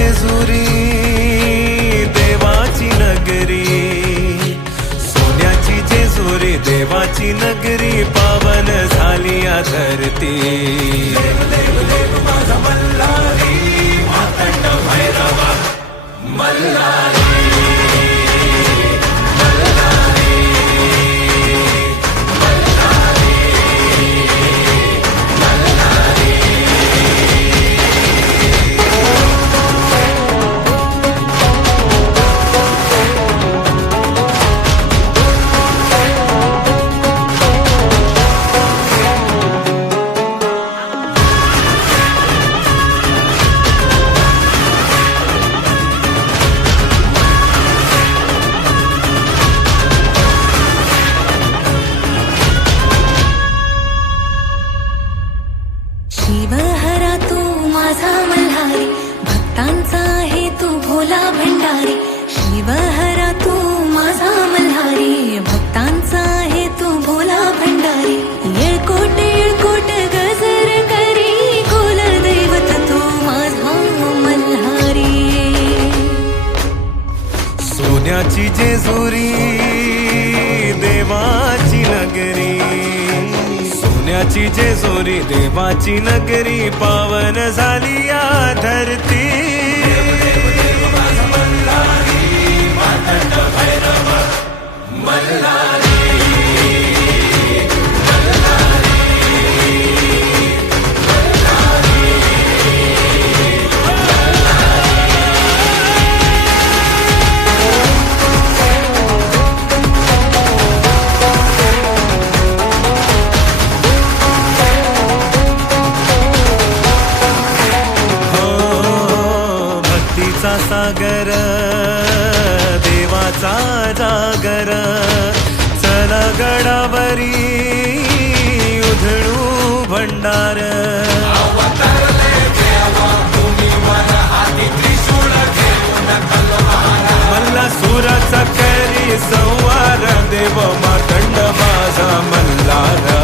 जेजुरी देवाची नगरी, सोन्याची जेजुरी देवाची नगरी, पावन झाली या धरती। देव देव देव माझा मल्हारी, मातंड भैरवा मल्हारी। शिवहरा तू माझा मल्हारी, भक्तांचा आहे तू भोला भंडारी। शिवहरा तू माझा मल्हारी, भक्तांचा आहे तू भोला भंडारी। येळकोट येळकोट गजर करी, कुलदैवत तू माझा मल्हारी। सोन्याची जेजुरी देवाची नगरी, सोन्याची जेजुरी देवाची नगरी, पावन झाली या धरती। मातंड भैरव मल्हारी। भक्तीचा सागर देवाचा जागर, चला गडावरी उधळू भंडार। मल्लासुराचा करी संवार, देव मातंड माझा मल्हार।